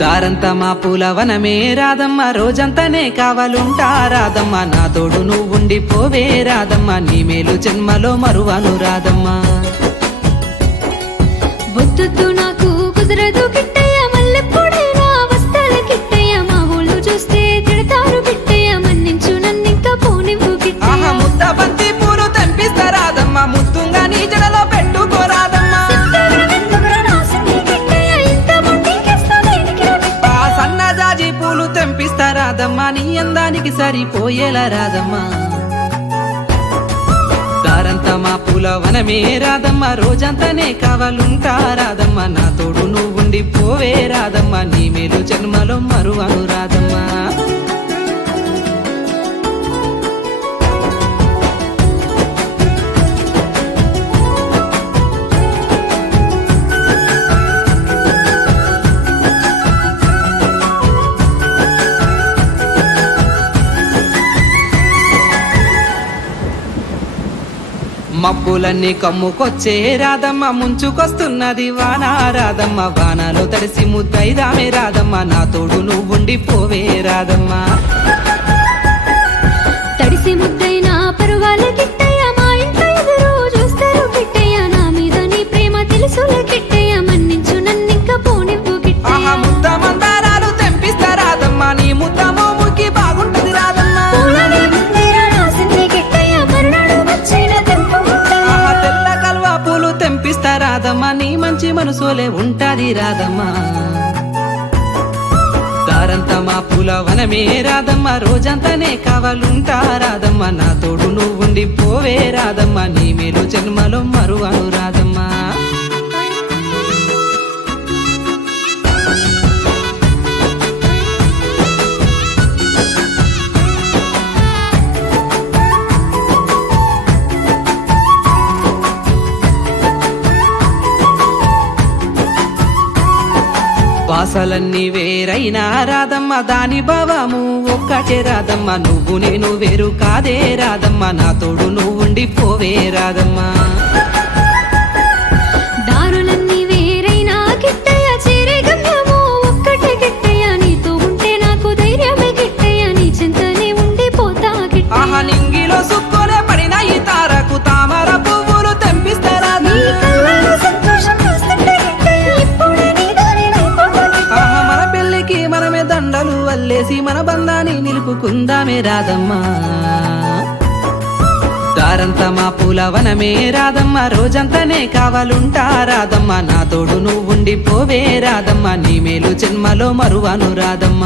దారంతా మా పూలవనమే రాదమ్మ, రోజంతానే కావాలుంటా రాదమ్మ, నా తోడు నువ్వుండి పోవే రాదమ్మ, నీ మేలు జన్మలో మరువను రాదమ్మ. వద్దు నాకు కుదరదు కిట్టయ్య, మల్లెప్పుడైనా వస్తాల కిట్టయ్య, మా ఊళ్ళు చూస్తే తిడతారు కిట్టయ్య, మన్నించు నన్నింకా పోనివ్వు కిట్టయ్య. ఆహా ముద్ద బంతి పూలు తెంపిస్తా రాదమ్మ, ముద్దుంగా నీ జడలో పెట్టుకోరాదమ్మ. సన్నజాజి పూలు తెంపిస్తా రాదమ్మ, నీ అందానికి సరిపోయేలా రాదమ్మ. దారంతా మా పూలవనమే రాదమ్మ, రోజంతానే కావాలుంటా రాదమ్మ, నా తోడు నువ్వుండి పోవే రాదమ్మ, నీ మేలు జన్మలో మరువను రాదమ్మ. మబ్బులన్నీ కమ్ముకొచ్చే రాదమ్మ, ముంచుకొస్తున్నది వాన రాదమ్మ, వానలో తడిసి ముద్దైదామే రాదమ్మ, నా తోడు నువ్వుండి పోవే రాదమ్మ. తడిసి ముద్దైనా పరువాల కిట్టయ్య, మా ఇంట్లో ఎదురు చూస్తారు కిట్టయ్య, నా మీద నీ ప్రేమ తెలుసులే కిట్టయ్య, మన్నించు నన్నింకా పోనివ్వు కిట్టయ్య. ఆహా ముద్ద మందారాలు తెంపిస్తా రాదమ్మ, నీ ముద్ద మోముకి బాగుంటది రాదమ్మ. తెల్ల కల్వా పూలు తెంపిస్తా రాదమ్మ, నీ మంచి మనసులే ఉంటాది రాదమ్మ. దారంతా మా పూలవనమే రాదమ్మ, రోజంతానే కావాలుంటా రాదమ్మ, నా తోడు నువ్వుండి పోవే రాదమ్మ, నీ మేలు జన్మలో మరువను రాదమ్మ. వాసలన్నీ వేరైనా రాదమ్మ, దాని భావము ఒక్కటే రాదమ్మ, నువ్వు నేను వేరు కాదే రాదమ్మ, నా తోడు నువ్వుండి పోవే రాదమ్మ. దారులన్నీ వేరైనా కిట్టయ్య, చేరే గమ్యము ఒక్కటే కిట్టయ్య, నీతో ఉంటే నాకు ధైర్యమే కిట్టయ్య, నీ చింతనే ఉండిపోతా కిట్టయ్య. ఆహా నింగిలో సుక్కునే పడిన ఈ తారకు తామర పువ్వులు తెంపిస్తారా? మనమే దండలు వల్లేసి మన బంధాన్ని నిలుపుకుందామే రాదమ్మ. దారంతా మా పూలవనమే రాదమ్మ, రోజంతానే కావాలుంటా రాదమ్మ, నా తోడు నువ్వుండి పోవే రాదమ్మ, నీ మేలు జన్మలో మరువను రాదమ్మ.